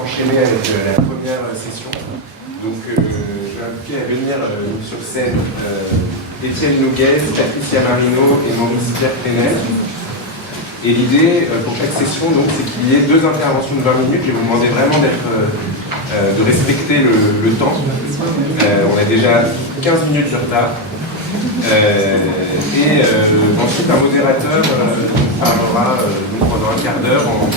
s'enchaîner avec la première session. Donc je vais inviter à venir sur scène Étienne Noguez, Patricia Marino et Maurice Pierre Plenel. Et l'idée pour chaque session, c'est qu'il y ait 2 interventions de 20 minutes. Je vais vous demander vraiment de respecter le temps. On a déjà 15 minutes de retard. Ensuite, un modérateur parlera pendant un quart d'heure en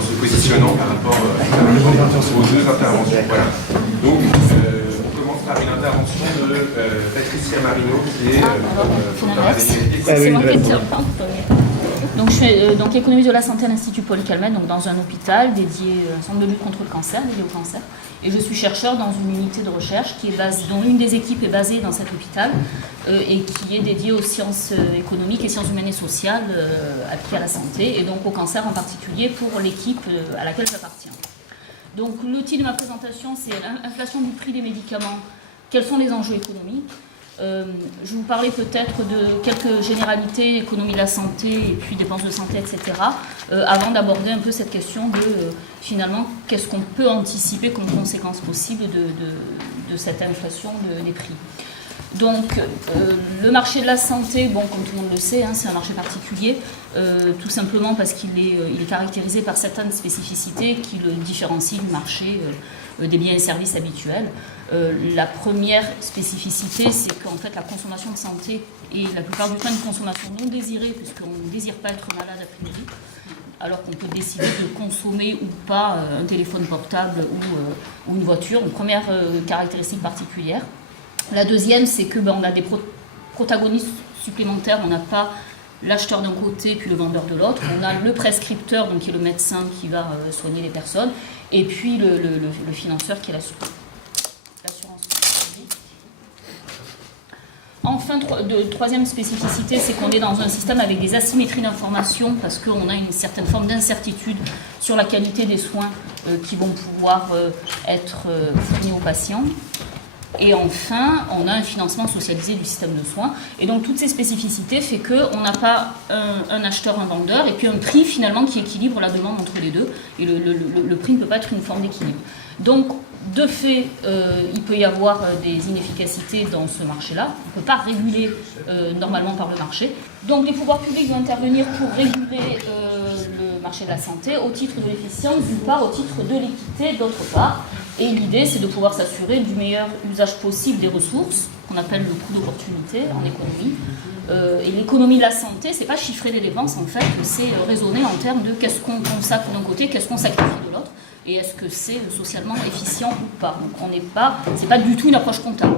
se positionnant par rapport aux 2 interventions. Voilà. Donc, on commence par une intervention de Patricia Marino, qui est c'est moi qui interviens. Donc, je fais économie de la santé à l'Institut Paul Calmette, donc dans un hôpital dédié à un centre de lutte contre le cancer, dédié au cancer. Et je suis chercheur dans une unité de recherche dont une des équipes est basée dans cet hôpital et qui est dédiée aux sciences économiques et sciences humaines et sociales appliquées à la santé, et donc au cancer en particulier pour l'équipe à laquelle j'appartiens. Donc le titre de ma présentation, c'est l'inflation du prix des médicaments. Quels sont les enjeux économiques ? Je vais vous parler peut-être de quelques généralités, économie de la santé et puis dépenses de santé, etc. Avant d'aborder un peu cette question de finalement qu'est-ce qu'on peut anticiper comme conséquence possible de cette inflation des prix. Donc le marché de la santé, comme tout le monde le sait, c'est un marché particulier, tout simplement parce qu'il est caractérisé par certaines spécificités qui le différencient du marché des biens et services habituels. La première spécificité, c'est qu'en fait la consommation de santé est la plupart du temps une consommation non désirée, puisqu'on ne désire pas être malade a priori, alors qu'on peut décider de consommer ou pas un téléphone portable ou une voiture. Une première caractéristique particulière. La deuxième, c'est que on a des protagonistes supplémentaires. On n'a pas l'acheteur d'un côté puis le vendeur de l'autre. On a le prescripteur, donc qui est le médecin qui va soigner les personnes, et puis le financeur qui est l'assurance. Enfin, troisième spécificité, c'est qu'on est dans un système avec des asymétries d'information parce qu'on a une certaine forme d'incertitude sur la qualité des soins qui vont pouvoir être fournis aux patients. Et enfin, on a un financement socialisé du système de soins. Et donc, toutes ces spécificités fait qu'on n'a pas un acheteur, un vendeur, et puis un prix finalement qui équilibre la demande entre les deux. Et le prix ne peut pas être une forme d'équilibre. Donc, de fait, il peut y avoir des inefficacités dans ce marché-là. On ne peut pas réguler normalement par le marché. Donc, les pouvoirs publics vont intervenir pour réguler le marché de la santé au titre de l'efficience, d'une part, au titre de l'équité, d'autre part. Et l'idée, c'est de pouvoir s'assurer du meilleur usage possible des ressources, qu'on appelle le coût d'opportunité en économie. Et l'économie de la santé, c'est pas chiffrer les dépenses, en fait, c'est raisonner en termes de qu'est-ce qu'on consacre d'un côté, qu'est-ce qu'on sacrifie de l'autre, et est-ce que c'est socialement efficient ou pas. Donc c'est pas du tout une approche comptable.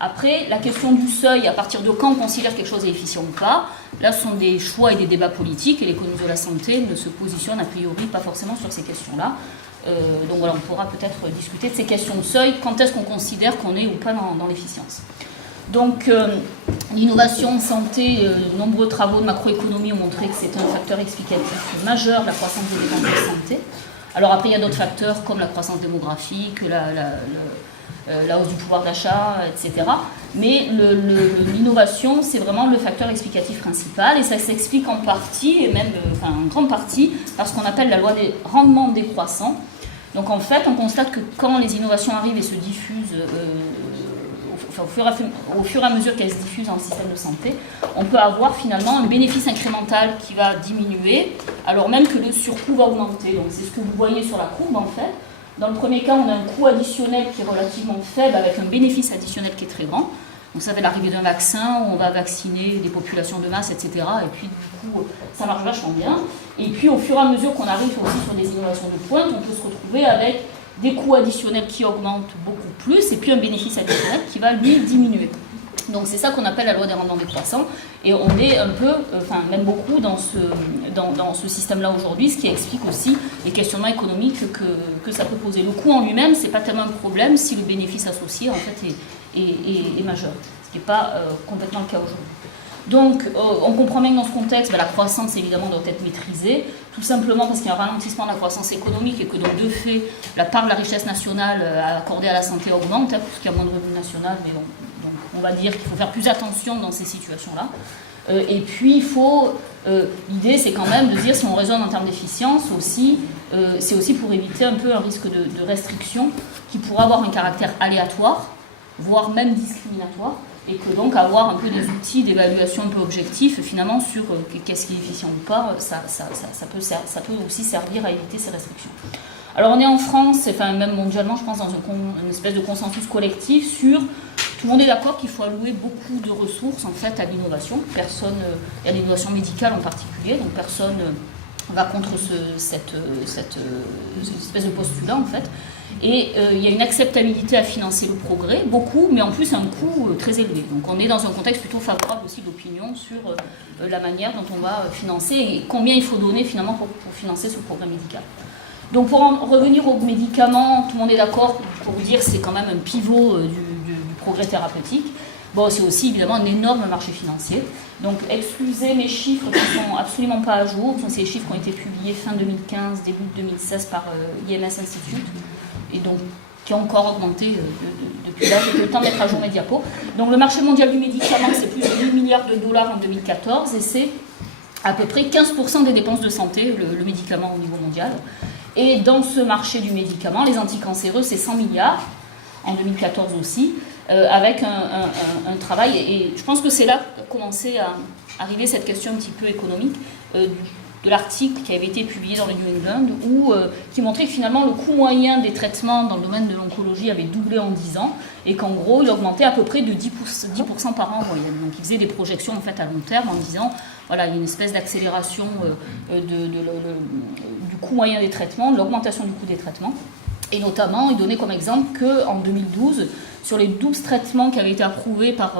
Après, la question du seuil, à partir de quand on considère quelque chose est efficient ou pas, là ce sont des choix et des débats politiques, et l'économie de la santé ne se positionne a priori pas forcément sur ces questions-là. Donc voilà, on pourra peut-être discuter de ces questions de seuil, quand est-ce qu'on considère qu'on est ou pas dans l'efficience. Donc l'innovation en santé, nombreux travaux de macroéconomie ont montré que c'est un facteur explicatif majeur de la croissance des dépenses de santé. Alors après, il y a d'autres facteurs comme la croissance démographique, la hausse du pouvoir d'achat, etc. Mais l'innovation, c'est vraiment le facteur explicatif principal, et ça s'explique en partie, et même en grande partie, par ce qu'on appelle la loi des rendements décroissants. Donc en fait, on constate que quand les innovations arrivent et se diffusent, au fur et à mesure qu'elles se diffusent dans le système de santé, on peut avoir finalement un bénéfice incrémental qui va diminuer, alors même que le surcoût va augmenter. Donc c'est ce que vous voyez sur la courbe en fait. Dans le premier cas, on a un coût additionnel qui est relativement faible avec un bénéfice additionnel qui est très grand. Donc ça va être l'arrivée d'un vaccin où on va vacciner des populations de masse, etc. Et puis du coup, ça marche vachement bien. Et puis au fur et à mesure qu'on arrive aussi sur des innovations de pointe, on peut se retrouver avec des coûts additionnels qui augmentent beaucoup plus et puis un bénéfice additionnel qui va lui diminuer. Donc c'est ça qu'on appelle la loi des rendements décroissants, et on est un peu, même beaucoup dans ce système-là aujourd'hui, ce qui explique aussi les questionnements économiques que ça peut poser. Le coût en lui-même, c'est pas tellement un problème si le bénéfice associé en fait est majeur, ce qui n'est pas complètement le cas aujourd'hui. Donc on comprend bien que dans ce contexte, la croissance évidemment doit être maîtrisée, tout simplement parce qu'il y a un ralentissement de la croissance économique et que donc de fait, la part de la richesse nationale accordée à la santé augmente, puisqu'il y a moins de revenus nationaux, mais bon. On va dire qu'il faut faire plus attention dans ces situations-là. Et puis, il faut L'idée, c'est quand même de dire, si on raisonne en termes d'efficience aussi, c'est aussi pour éviter un peu un risque de restriction qui pourrait avoir un caractère aléatoire, voire même discriminatoire, et que donc avoir un peu des outils d'évaluation un peu objectifs, finalement, sur qu'est-ce qui est efficient ou pas, ça peut aussi servir à éviter ces restrictions. Alors on est en France, enfin même mondialement, je pense, dans une espèce de consensus collectif sur, tout le monde est d'accord qu'il faut allouer beaucoup de ressources en fait à l'innovation, et à l'innovation médicale en particulier, donc personne va contre cette espèce de postulat en fait. Et il y a une acceptabilité à financer le progrès, beaucoup, mais en plus un coût très élevé. Donc on est dans un contexte plutôt favorable aussi d'opinion sur la manière dont on va financer et combien il faut donner finalement pour financer ce progrès médical. Donc pour en revenir aux médicaments, tout le monde est d'accord pour dire que c'est quand même un pivot du progrès thérapeutique. Bon, c'est aussi évidemment un énorme marché financier. Donc excusez mes chiffres qui ne sont absolument pas à jour. Ce sont ces chiffres qui ont été publiés fin 2015, début 2016 par IMS Institute, et donc qui ont encore augmenté depuis là. J'ai eu le temps de mettre à jour mes diapos. Donc le marché mondial du médicament, c'est plus de 8 milliards de dollars en 2014, et c'est à peu près 15% des dépenses de santé, le médicament au niveau mondial. Et dans ce marché du médicament, les anticancéreux, c'est 100 milliards, en 2014 aussi, avec un travail, et je pense que c'est là qu'a commencé à arriver cette question un petit peu économique, de l'article qui avait été publié dans le New England, qui montrait que finalement le coût moyen des traitements dans le domaine de l'oncologie avait doublé en 10 ans, et qu'en gros il augmentait à peu près de 10% par an en moyenne. Donc il faisait des projections en fait à long terme en disant, voilà, il y a une espèce d'accélération du coût moyen des traitements, de l'augmentation du coût des traitements. Et notamment, il donnait comme exemple qu'en 2012, sur les 12 traitements qui avaient été approuvés par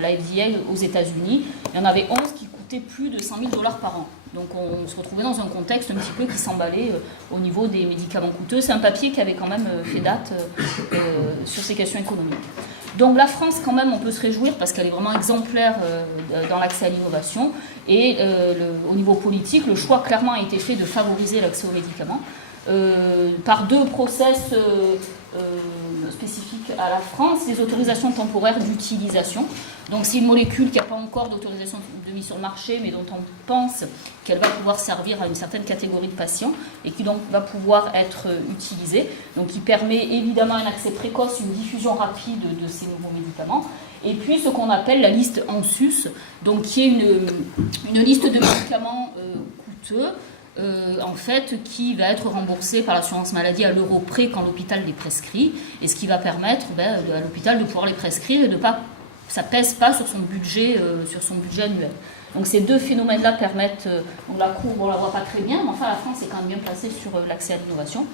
la FDA aux États-Unis, il y en avait 11 qui coûtaient plus de 100 000 $ par an. Donc on se retrouvait dans un contexte un petit peu qui s'emballait au niveau des médicaments coûteux. C'est un papier qui avait quand même fait date sur ces questions économiques. Donc la France, quand même, on peut se réjouir parce qu'elle est vraiment exemplaire dans l'accès à l'innovation. Et au niveau politique, le choix clairement a été fait de favoriser l'accès aux médicaments. Par deux process spécifiques à la France, les autorisations temporaires d'utilisation. Donc c'est une molécule qui n'a pas encore d'autorisation de mise sur le marché, mais dont on pense qu'elle va pouvoir servir à une certaine catégorie de patients et qui donc va pouvoir être utilisée. Donc qui permet évidemment un accès précoce, une diffusion rapide de ces nouveaux médicaments. Et puis ce qu'on appelle la liste en sus, donc qui est une liste de médicaments coûteux, en fait, qui va être remboursé par l'assurance maladie à l'euro près quand l'hôpital les prescrit, et ce qui va permettre à l'hôpital de pouvoir les prescrire et de pas, ça pèse pas sur son budget annuel. Donc ces deux phénomènes-là permettent, donc la courbe on la voit pas très bien, mais enfin la France est quand même bien placée sur l'accès à l'innovation.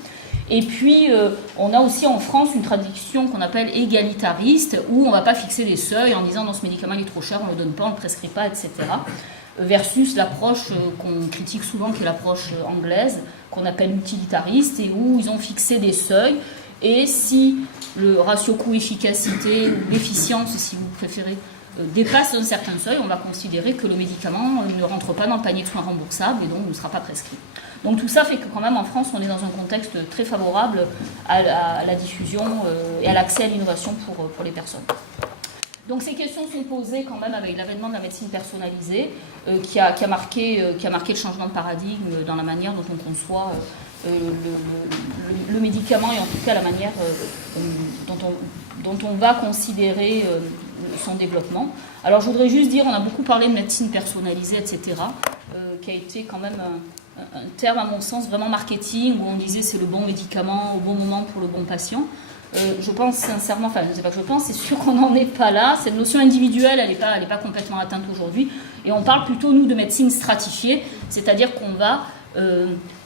Et puis on a aussi en France une tradition qu'on appelle égalitariste, où on ne va pas fixer des seuils en disant non, ce médicament il est trop cher, on ne le donne pas, on ne le prescrit pas, etc. Versus l'approche qu'on critique souvent, qui est l'approche anglaise, qu'on appelle utilitariste, et où ils ont fixé des seuils, et si le ratio coût-efficacité, ou l'efficience, si vous préférez, dépasse un certain seuil, on va considérer que le médicament ne rentre pas dans le panier de soins remboursables, et donc ne sera pas prescrit. Donc tout ça fait que quand même en France, on est dans un contexte très favorable à la diffusion et à l'accès à l'innovation pour les personnes. Donc ces questions sont posées quand même avec l'avènement de la médecine personnalisée qui a marqué le changement de paradigme dans la manière dont on conçoit le médicament, et en tout cas la manière dont on va considérer son développement. Alors je voudrais juste dire, on a beaucoup parlé de médecine personnalisée, etc., qui a été quand même un terme à mon sens vraiment marketing, où on disait c'est le bon médicament au bon moment pour le bon patient. Je pense sincèrement, enfin je ne sais pas que je pense, c'est sûr qu'on n'en est pas là. Cette notion individuelle, elle n'est pas complètement atteinte aujourd'hui. Et on parle plutôt, nous, de médecine stratifiée, c'est-à-dire qu'on va,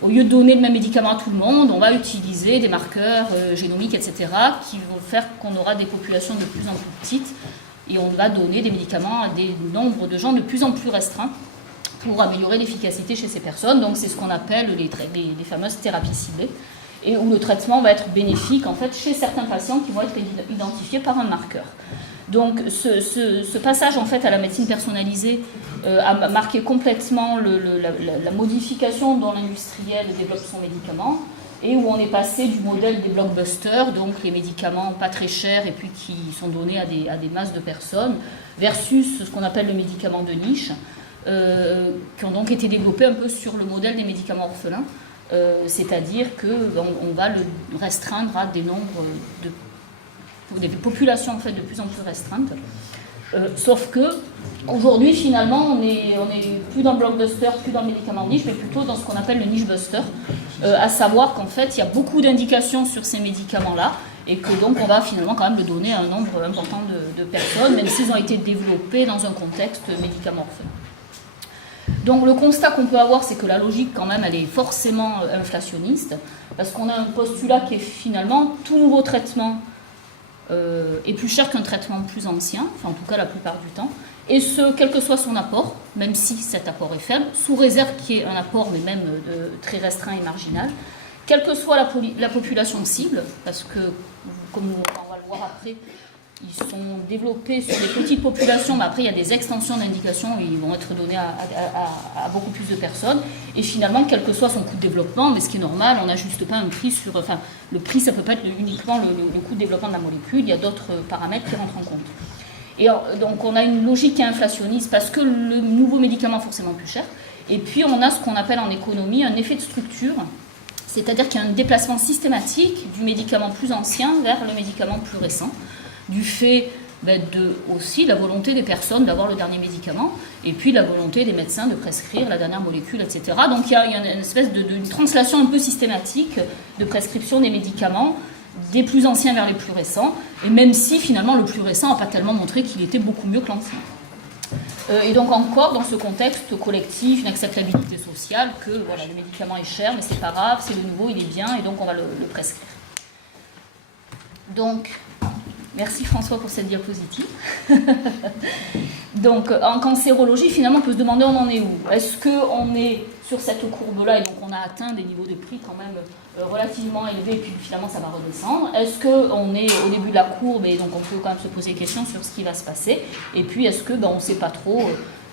au lieu de donner le même médicament à tout le monde, on va utiliser des marqueurs génomiques, etc., qui vont faire qu'on aura des populations de plus en plus petites, et on va donner des médicaments à des nombres de gens de plus en plus restreints pour améliorer l'efficacité chez ces personnes. Donc c'est ce qu'on appelle les fameuses thérapies ciblées, et où le traitement va être bénéfique en fait chez certains patients qui vont être identifiés par un marqueur. Donc ce passage en fait à la médecine personnalisée a marqué complètement la modification dont l'industriel développe son médicament, et où on est passé du modèle des blockbusters, donc les médicaments pas très chers et puis qui sont donnés à des masses de personnes, versus ce qu'on appelle le médicament de niche, qui ont donc été développés un peu sur le modèle des médicaments orphelins, c'est-à-dire qu'on va le restreindre à des nombres des populations en fait de plus en plus restreintes. Sauf que aujourd'hui, finalement, on est plus dans le blockbuster, plus dans le médicament niche, mais plutôt dans ce qu'on appelle le niche buster, à savoir qu'en fait, il y a beaucoup d'indications sur ces médicaments-là, et que donc on va finalement quand même le donner à un nombre important de personnes, même s'ils ont été développés dans un contexte médicament orphelin. Donc le constat qu'on peut avoir, c'est que la logique quand même, elle est forcément inflationniste, parce qu'on a un postulat qui est finalement tout nouveau traitement est plus cher qu'un traitement plus ancien, enfin en tout cas la plupart du temps, et ce, quel que soit son apport, même si cet apport est faible, sous réserve qu'il y ait un apport, mais même très restreint et marginal, quelle que soit la population cible, parce que, comme on va le voir après, ils sont développés sur des petites populations, mais après il y a des extensions d'indications et ils vont être donnés à beaucoup plus de personnes. Et finalement, quel que soit son coût de développement, mais ce qui est normal, on n'ajuste pas un prix sur... Enfin, le prix, ça ne peut pas être uniquement le coût de développement de la molécule, il y a d'autres paramètres qui rentrent en compte. Et alors, donc on a une logique qui est inflationniste parce que le nouveau médicament est forcément plus cher. Et puis on a ce qu'on appelle en économie un effet de structure, c'est-à-dire qu'il y a un déplacement systématique du médicament plus ancien vers le médicament plus récent, du fait aussi de la volonté des personnes d'avoir le dernier médicament, et puis de la volonté des médecins de prescrire la dernière molécule, etc. Donc il y a une espèce d'une translation un peu systématique de prescription des médicaments, des plus anciens vers les plus récents, et même si finalement le plus récent n'a pas tellement montré qu'il était beaucoup mieux que l'ancien. Et donc encore dans ce contexte collectif, une acceptabilité sociale, que voilà, le médicament est cher, mais c'est pas grave, c'est le nouveau, il est bien, et donc on va le prescrire. Donc, merci François pour cette diapositive. Donc en cancérologie, finalement, on peut se demander on en est où. Est-ce qu'on est sur cette courbe-là, et donc on a atteint des niveaux de prix quand même relativement élevés, et puis finalement ça va redescendre. Est-ce qu'on est au début de la courbe, et donc on peut quand même se poser des questions sur ce qui va se passer. Et puis est-ce que on ne sait pas trop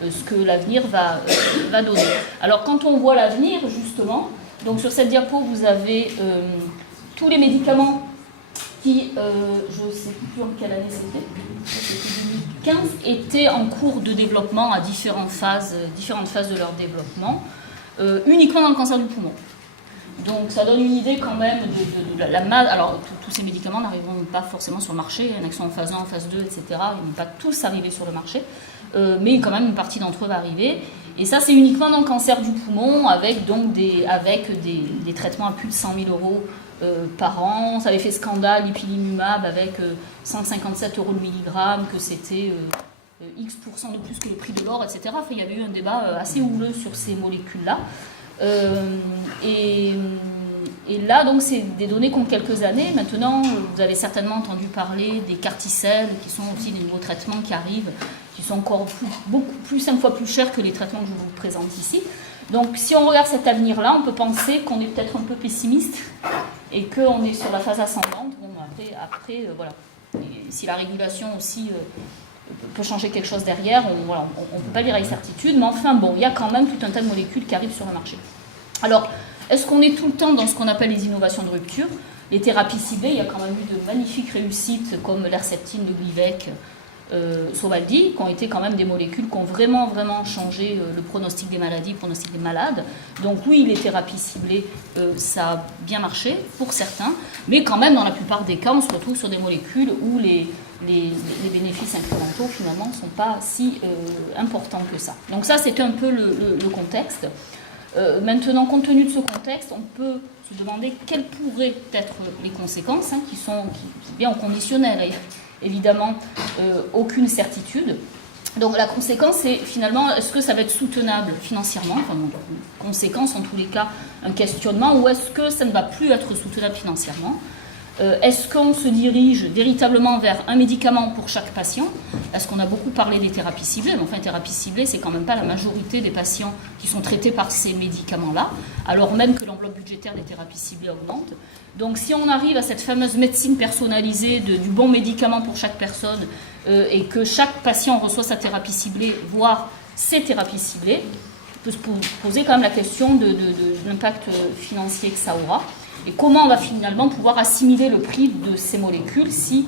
ce que l'avenir va donner. Alors quand on voit l'avenir, justement, donc sur cette diapo, vous avez tous les médicaments qui, je ne sais plus en quelle année c'était 2015, étaient en cours de développement à différentes phases de leur développement, uniquement dans le cancer du poumon. Donc ça donne une idée quand même de la masse. Alors tous ces médicaments n'arriveront pas forcément sur le marché, il y en a qui sont en phase 1, en phase 2, etc. Ils ne vont pas tous arriver sur le marché, mais quand même une partie d'entre eux va arriver. Et ça c'est uniquement dans le cancer du poumon, avec donc des traitements à plus de 100 000 euros par an. Ça avait fait scandale, l'ipilimumab avec 157 euros le milligramme, que c'était X% de plus que le prix de l'or, etc. Enfin, il y avait eu un débat assez houleux sur ces molécules-là. Et là, donc, c'est des données qui ont quelques années. Maintenant, vous avez certainement entendu parler des carticelles, qui sont aussi des nouveaux traitements qui arrivent, qui sont encore beaucoup plus, 5 fois plus chers que les traitements que je vous présente ici. Donc, si on regarde cet avenir-là, on peut penser qu'on est peut-être un peu pessimiste et qu'on est sur la phase ascendante. Bon, après voilà. Et si la régulation aussi peut changer quelque chose derrière, on ne peut pas dire avec certitude, mais enfin, bon, il y a quand même tout un tas de molécules qui arrivent sur le marché. Alors, est-ce qu'on est tout le temps dans ce qu'on appelle les innovations de rupture? Les thérapies ciblées, il y a quand même eu de magnifiques réussites comme l'Herceptine, le Glivec, Sovaldi, qui ont été quand même des molécules qui ont vraiment, vraiment changé le pronostic des maladies, le pronostic des malades. Donc oui, les thérapies ciblées, ça a bien marché pour certains, mais quand même, dans la plupart des cas, on se retrouve sur des molécules où les bénéfices incrémentaux, finalement, ne sont pas si importants que ça. Donc ça, c'était un peu le contexte. Maintenant, compte tenu de ce contexte, on peut se demander quelles pourraient être les conséquences, qui sont bien au conditionnel. Évidemment, aucune certitude. Donc la conséquence, c'est finalement, est-ce que ça va être soutenable financièrement? Enfin, donc, conséquence, en tous les cas, un questionnement, ou est-ce que ça ne va plus être soutenable financièrement? Est-ce qu'on se dirige véritablement vers un médicament pour chaque patient? Est-ce qu'on a beaucoup parlé des thérapies ciblées? Mais enfin, les thérapies ciblées, c'est quand même pas la majorité des patients qui sont traités par ces médicaments-là, alors même que l'enveloppe budgétaire des thérapies ciblées augmente. Donc si on arrive à cette fameuse médecine personnalisée du bon médicament pour chaque personne et que chaque patient reçoit sa thérapie ciblée, voire ses thérapies ciblées, on peut se poser quand même la question de l'impact financier que ça aura. Et comment on va finalement pouvoir assimiler le prix de ces molécules si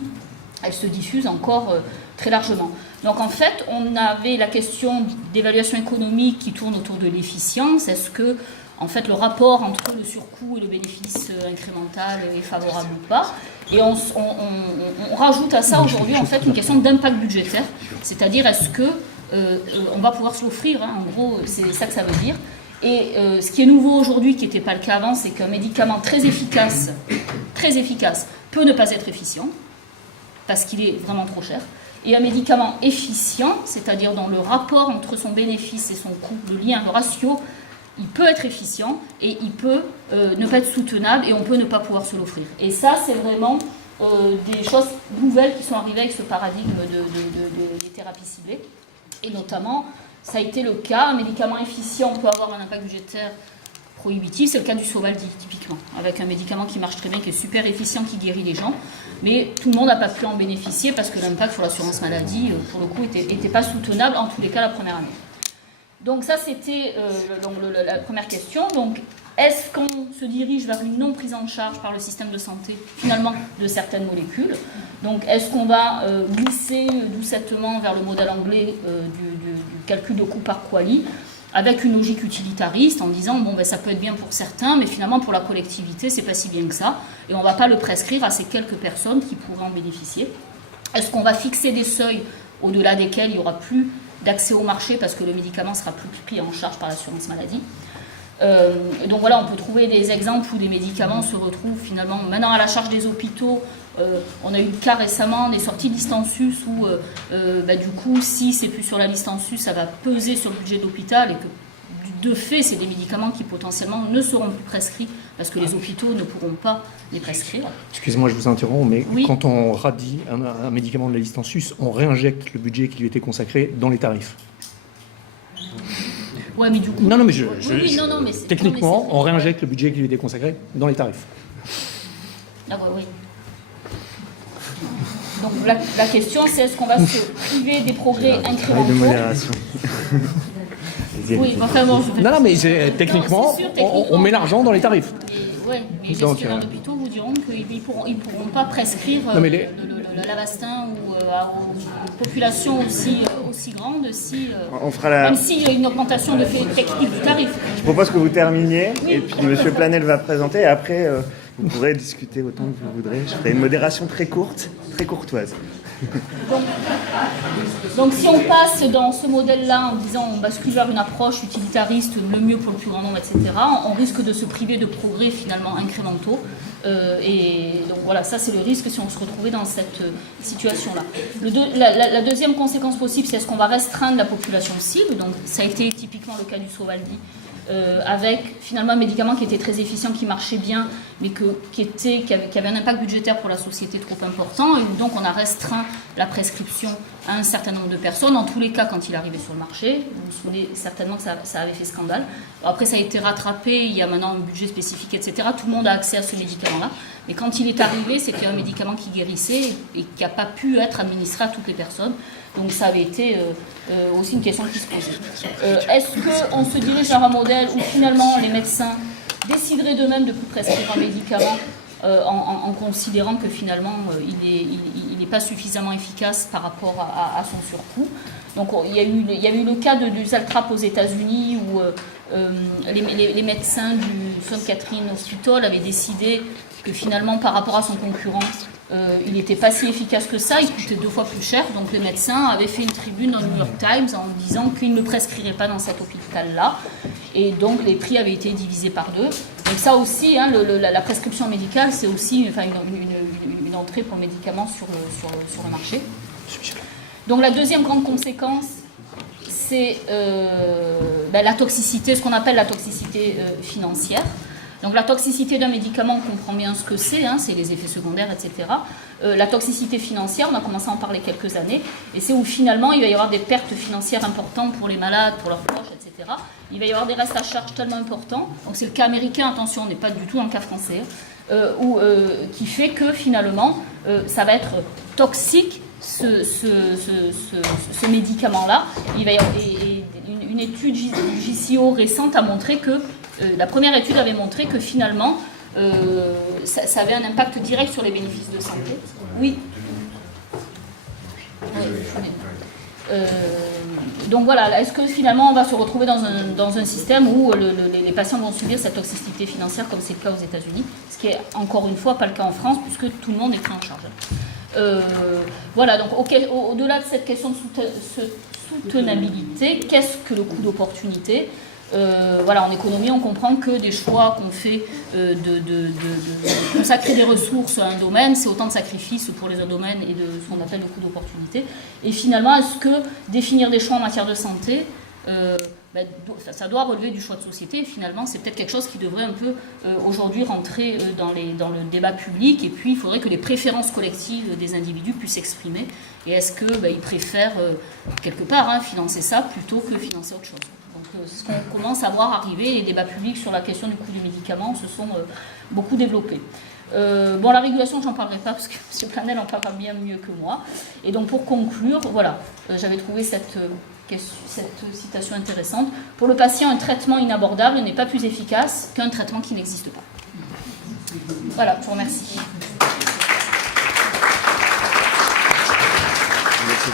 elle se diffuse encore très largement. Donc en fait, on avait la question d'évaluation économique qui tourne autour de l'efficience. Est-ce que en fait, le rapport entre le surcoût et le bénéfice incrémental est favorable ou pas? Et on rajoute à ça aujourd'hui en fait une question d'impact budgétaire, c'est-à-dire est-ce que on va pouvoir se l'offrir, hein, en gros c'est ça que ça veut dire. Et ce qui est nouveau aujourd'hui, qui n'était pas le cas avant, c'est qu'un médicament très efficace peut ne pas être efficient, parce qu'il est vraiment trop cher. Et un médicament efficient, c'est-à-dire dans le rapport entre son bénéfice et son coût, le lien, le ratio, il peut être efficient et il peut ne pas être soutenable et on peut ne pas pouvoir se l'offrir. Et ça, c'est vraiment des choses nouvelles qui sont arrivées avec ce paradigme des thérapies ciblées. Et notamment, ça a été le cas, un médicament efficient peut avoir un impact budgétaire prohibitif, c'est le cas du Sovaldi, typiquement, avec un médicament qui marche très bien, qui est super efficient, qui guérit les gens, mais tout le monde n'a pas pu en bénéficier parce que l'impact sur l'assurance maladie, pour le coup, n'était pas soutenable, en tous les cas, la première année. Donc ça, c'était la première question. Donc, est-ce qu'on se dirige vers une non prise en charge par le système de santé, finalement, de certaines molécules? Donc, est-ce qu'on va glisser doucettement vers le modèle anglais du calcul de coût par QALY, avec une logique utilitariste, en disant, bon, ben, ça peut être bien pour certains, mais finalement, pour la collectivité, c'est pas si bien que ça, et on ne va pas le prescrire à ces quelques personnes qui pourraient en bénéficier. Est-ce qu'on va fixer des seuils au-delà desquels il n'y aura plus d'accès au marché parce que le médicament sera plus pris en charge par l'assurance maladie? Donc voilà, on peut trouver des exemples où des médicaments se retrouvent finalement maintenant à la charge des hôpitaux. On a eu le cas récemment des sorties de liste en sus où du coup, si c'est plus sur la liste en sus, ça va peser sur le budget de l'hôpital et que de fait, c'est des médicaments qui potentiellement ne seront plus prescrits parce que les hôpitaux ne pourront pas les prescrire. Excusez-moi, je vous interromps, mais oui. Quand on radie un médicament de la liste en sus, on réinjecte le budget qui lui était consacré dans les tarifs. Ouais, mais du coup... Non, mais techniquement, on réinjecte le budget qui lui était consacré dans les tarifs. Ah ouais, oui. Donc la question, c'est est-ce qu'on va se priver des progrès incrémentaux de modération. Oui, enfin bon... Non, mais techniquement, on met l'argent dans les tarifs. Oui, mais les gestionnaires d'hôpitaux vous diront qu'ils ne pourront pas prescrire l'Avastin ou aux populations aussi grandes même s'il y a une augmentation de fait technique du tarif. Je propose que vous terminiez, et puis M. Planel va présenter, et après vous pourrez discuter autant que vous voudrez. Je ferai une modération très courte, très courtoise. Donc si on passe dans ce modèle-là en disant on bascule vers une approche utilitariste, le mieux pour le plus grand nombre, etc., on risque de se priver de progrès finalement incrémentaux. Et donc voilà, ça c'est le risque si on se retrouvait dans cette situation-là. La deuxième conséquence possible, c'est est-ce qu'on va restreindre la population cible. Donc ça a été typiquement le cas du Sovaldi, avec finalement un médicament qui était très efficient, qui marchait bien, mais qui avait un impact budgétaire pour la société trop important, et donc on a restreint la prescription à un certain nombre de personnes, en tous les cas quand il arrivait sur le marché. Vous vous souvenez certainement que ça avait fait scandale. Après ça a été rattrapé, il y a maintenant un budget spécifique, etc. Tout le monde a accès à ce médicament-là, mais quand il est arrivé, c'était un médicament qui guérissait et qui n'a pas pu être administré à toutes les personnes. Donc ça avait été aussi une question qui se posait. Est-ce qu'on se dirige vers un modèle où finalement les médecins décideraient d'eux-mêmes de ne plus prescrire un médicament en considérant que finalement il n'est pas suffisamment efficace par rapport à son surcoût? Donc il y a eu le cas du Zaltrap aux États-Unis où les médecins du St. Catherine Hospital avaient décidé que finalement par rapport à son concurrent, il n'était pas si efficace que ça, il coûtait 2 fois plus cher. Donc les médecins avaient fait une tribune dans le New York Times en disant qu'ils ne prescriraient pas dans cet hôpital-là. Et donc les prix avaient été divisés par 2. Donc ça aussi, hein, la prescription médicale, c'est aussi une entrée pour le médicament sur le marché. Donc la deuxième grande conséquence, c'est la toxicité, ce qu'on appelle la toxicité financière. Donc la toxicité d'un médicament, on comprend bien ce que c'est, hein, c'est les effets secondaires, etc. La toxicité financière, on a commencé à en parler quelques années, et c'est où finalement il va y avoir des pertes financières importantes pour les malades, pour leurs proches, etc. Il va y avoir des restes à charge tellement importants, donc c'est le cas américain, attention, on n'est pas du tout dans le cas français, qui fait que finalement ça va être toxique, ce médicament-là. Il va y avoir une étude du JCO récente a montré que la première étude avait montré que finalement, ça avait un impact direct sur les bénéfices de santé. Oui. Donc voilà, est-ce que finalement on va se retrouver dans un système où les patients vont subir cette toxicité financière comme c'est le cas aux États-Unis, ce qui est encore une fois pas le cas en France puisque tout le monde est pris en charge. Voilà, donc au-delà de cette question de soutenabilité, qu'est-ce que le coût d'opportunité ? Voilà, en économie, on comprend que des choix qu'on fait de consacrer des ressources à un domaine, c'est autant de sacrifices pour les autres domaines et de ce qu'on appelle le coût d'opportunité. Et finalement, est-ce que définir des choix en matière de santé, ça doit relever du choix de société. Et finalement, c'est peut-être quelque chose qui devrait un peu aujourd'hui rentrer dans le débat public. Et puis, il faudrait que les préférences collectives des individus puissent s'exprimer. Et est-ce qu'ils préfèrent, quelque part, financer ça plutôt que financer autre chose ? Donc, ce qu'on commence à voir arriver, les débats publics sur la question du coût des médicaments se sont beaucoup développés. La régulation, j'en parlerai pas parce que M. Planel en parlera bien mieux que moi. Et donc, pour conclure, voilà, j'avais trouvé cette citation intéressante. Pour le patient, un traitement inabordable n'est pas plus efficace qu'un traitement qui n'existe pas. Voilà, je vous remercie. Merci.